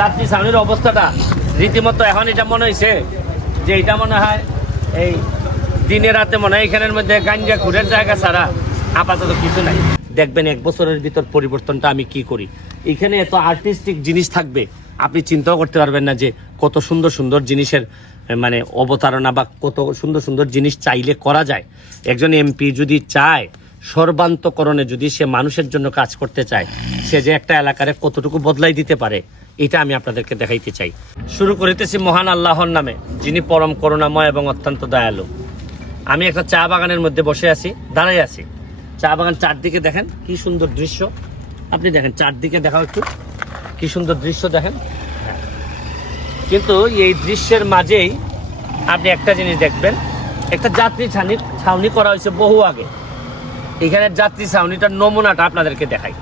যাত্রী ছাউনির অবস্থাটা রীতিমতো এখন এটা মনে হয়েছে যে এটা মনে হয় এই দিনে রাতে মনে হয় এখানের মধ্যে গাঞ্জা খুরের জায়গা ছাড়া আপাতত কিছু নাই। দেখবেন এক বছরের ভিতর পরিবর্তনটা আমি কি করি। এখানে এত আর্টিস্টিক জিনিস থাকবে, আপনি চিন্তাও করতে পারবেন না যে কত সুন্দর সুন্দর জিনিসের মানে অবতারণা বা কত সুন্দর সুন্দর জিনিস চাইলে করা যায়। একজন এমপি যদি চায় সর্বান্তকরণে যদি সে মানুষের জন্য কাজ করতে চায়, সে যে একটা এলাকারে কতটুকু বদলাই দিতে পারে, এটা আমি আপনাদেরকে দেখাইতে চাই। শুরু করিতেছি মহান আল্লাহর নামে, যিনি পরম করুণাময় এবং অত্যন্ত দয়ালু। আমি একটা চা বাগানের মধ্যে বসে আছি, দাঁড়াই আছি। চা বাগান চারদিকে দেখেন, কি সুন্দর দৃশ্য। আপনি দেখেন, চারদিকে দেখাও একটু। কি সুন্দর দৃশ্য দেখেন। কিন্তু এই দৃশ্যের মাঝেই আপনি একটা জিনিস দেখবেন, একটা যাত্রী ছানি ছাউনি করা হয়েছে বহু আগে। এখানে যাত্রী ছাউনিটার নমুনাটা আপনাদেরকে দেখাই।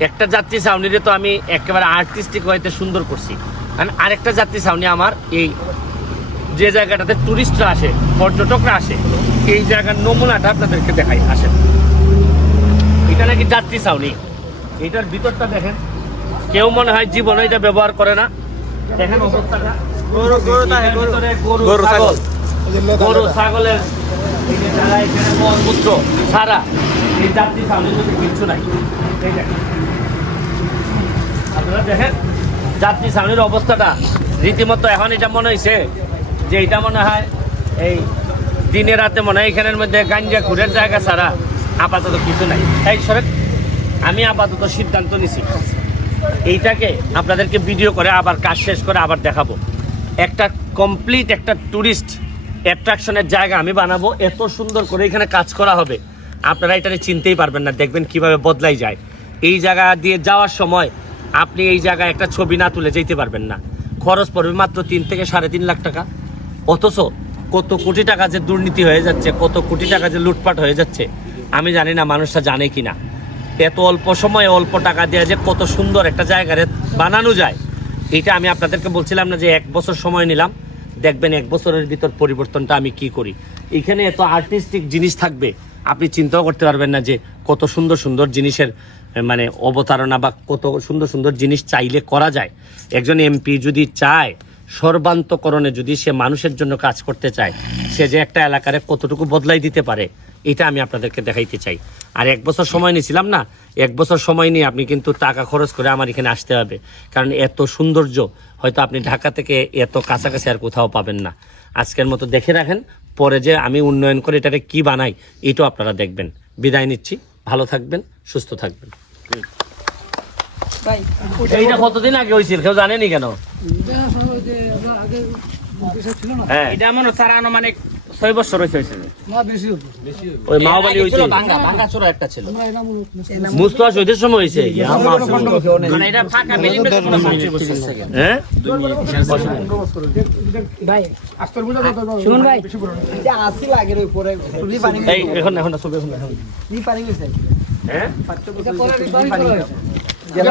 একটা যাত্রী ছাউনিরে তো আমি একেবারে আর্টিস্টিক ওয়েতে সুন্দর করছি। আর আরেকটা যাত্রী ছাউনি আমার এই যে জায়গাটাতে টুরিস্টরা আসে পর্যটকরা আসে এই জায়গার নমুনাটা আপনাদেরকে দেখাই আসেন। এটা নাকি যাত্রী ছাউনি? এটার ভিতরটা দেখেন। কেউ মনে হয় জীবনে এটা ব্যবহার করে না। দেখেন অবস্থাটা। গরু গরু, ছাগল। ছাগল। গরু ছাগলের যারা ছাড়া যাত্রী নাই আপনারা দেখেন যাত্রী ছাউনির অবস্থাটা। রীতিমতো এখন এটা মনে হয়েছে যে এটা মনে হয় এই দিনে রাতে মনে হয় এখানের মধ্যে গাঞ্জা খুরের জায়গা ছাড়া আপাতত কিছু নাই। এই সরেন আমি আপাতত সিদ্ধান্ত নিছি। এইটাকে আপনাদেরকে ভিডিও করে আবার কাজ শেষ করে আবার দেখাবো। একটা কমপ্লিট একটা ট্যুরিস্ট অ্যাট্রাকশনের জায়গা আমি বানাবো, এত সুন্দর করে এখানে কাজ করা হবে। আপনারা এটা চিনতেই পারবেন না, দেখবেন কীভাবে বদলাই যায়। এই জায়গা দিয়ে যাওয়ার সময় আপনি এই জায়গায় একটা ছবি না তুলে যেতে পারবেন না। খরচ পড়বে মাত্র তিন থেকে সাড়ে তিন লাখ টাকা। অথচ কত কোটি টাকা যে দুর্নীতি হয়ে যাচ্ছে, কত কোটি টাকা যে লুটপাট হয়ে যাচ্ছে, আমি জানি না মানুষটা জানে কি না এত অল্প সময়ে অল্প টাকা দেওয়া যে কত সুন্দর একটা জায়গারে বানানো যায়, এটা আমি আপনাদেরকে বলছিলাম না যে এক বছর সময় নিলাম। দেখবেন এক বছরের ভিতর পরিবর্তনটা আমি কি করি। এখানে এত আর্টিস্টিক জিনিস থাকবে, আপনি চিন্তাও করতে পারবেন না যে কত সুন্দর সুন্দর জিনিসের মানে অবতারণা বা কত সুন্দর সুন্দর জিনিস চাইলে করা যায়। একজন এমপি যদি চায় সর্বান্তকরণে যদি সে মানুষের জন্য কাজ করতে চায় সে যে একটা এলাকারে কতটুকু বদলাই দিতে পারে এটা আমি আপনাদেরকে দেখাইতে চাই। আর এক বছর সময় নিয়েছিলাম না এক বছর সময় নিয়ে আপনি কিন্তু টাকা খরচ করে আমার এখানে আসতে হবে। কারণ এত সৌন্দর্য হয়তো আপনি ঢাকা থেকে এত কাছাকাছি আর কোথাও পাবেন না। আজকের মতো দেখে রাখেন পরে যে আমি উন্নয়ন করে এটাকে কি বানাই এটাও আপনারা দেখবেন। বিদায় নিচ্ছি ভালো থাকবেন সুস্থ থাকবেন। এইটা কতদিন আগে হয়েছিল কেউ জানেনি কেন? হ্যাঁ। এটা মনে হচ্ছে আনুমানিক ছয় বছর হয়েছে হয়েছে ওই মাওবালি হয়েছে একটা ছিল। মুস্তফা শহীদের সময় হয়েছে মা- মানে হ্যাঁ? এই এখন এখন ছবি এখন হ্যাঁ? এটা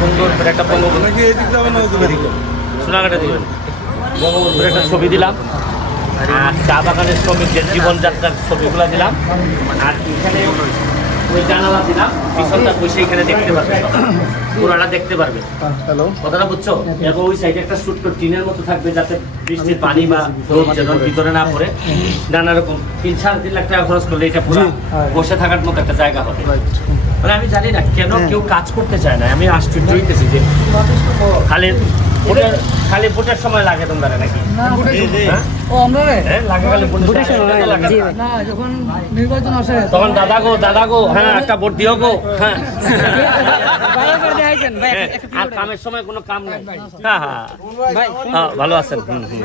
সুন্দর করে একটা সোনাঘাটে দিবেন। বঙ্গবন্ধুর একটা ছবি দিলাম। আর চা বাগানের শ্রমিকদের জীবনযাত্রার ছবিগুলো দিলাম। আর এখানে ওই জানালা দিলাম। পিছনটা বসে এখানে দেখতে পারবে পুরাটা দেখতে পারবে। হ্যালো। কথাটা বুঝছ? এবং ওই সাইডে একটা ছোট্ট টিনের মতো থাকবে যাতে বৃষ্টির পানি বা রোদ যেন ভিতরে না পড়ে। নানা রকম তিন সাড়ে তিন লাখ টাকা খরচ করলে এটা পুরো বসে থাকার মতো একটা জায়গা হবে। মানে আমি জানি না কেন কেউ কাজ করতে চায় না। আমি আশ্চর্য হইতেছি যে খালি ভোটের খালি ভোটের সময় লাগে তোমরা নাকি? হ্যাঁ? হ্যাঁ, তখন দাদা গো দাদা গো হ্যাঁ একটা ভোট দিও গো। হ্যাঁ। হ্যাঁ, আর কামের সময় কোনো কাম নাই। হ্যাঁ হ্যাঁ। হ্যাঁ, ভালো আছেন। হুম, হুম।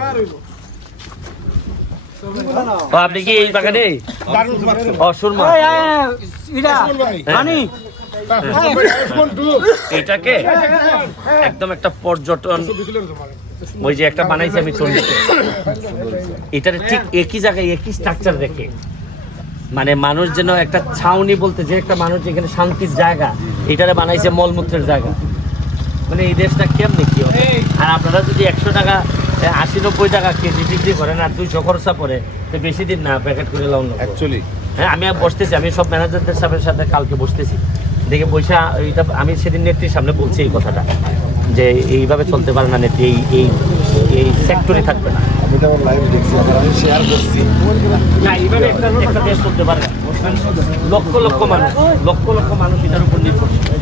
আপনি কি এই বাগানে? ও সুরমা। হ্যাঁ। এটাকে একদম একটা পর্যটন ওই যে একটা বানাইছি আমি চলি এটার ঠিক একই জায়গায় একই স্ট্রাকচার রেখে মানে মানুষ যেন একটা ছাউনি বলতে যে একটা মানুষ যেখানে শান্তির জায়গা এটারে বানাইছে মলমূত্রের জায়গা। মানে এই দেশটা কেমনি কি হবে? আর আপনারা যদি একশো টাকা আশি নব্বই টাকা কেজি বিক্রি করেন আর দুইশো খরচা পড়ে তো বেশি দিন না প্যাকেট করে লাউন অ্যাকচুয়ালি হ্যাঁ আমি বসতেছি আমি সব ম্যানেজারদের সাথে সাথে কালকে বসতেছি। দেখে বৈশা এইটা আমি সেদিন নেত্রীর সামনে বলছি এই কথাটা যে এইভাবে চলতে পারে না নেত্রী এই এই এই সেক্টরে থাকবে পারে না। লক্ষ লক্ষ মানুষ লক্ষ লক্ষ মানুষ এটার উপর নির্ভরশীল।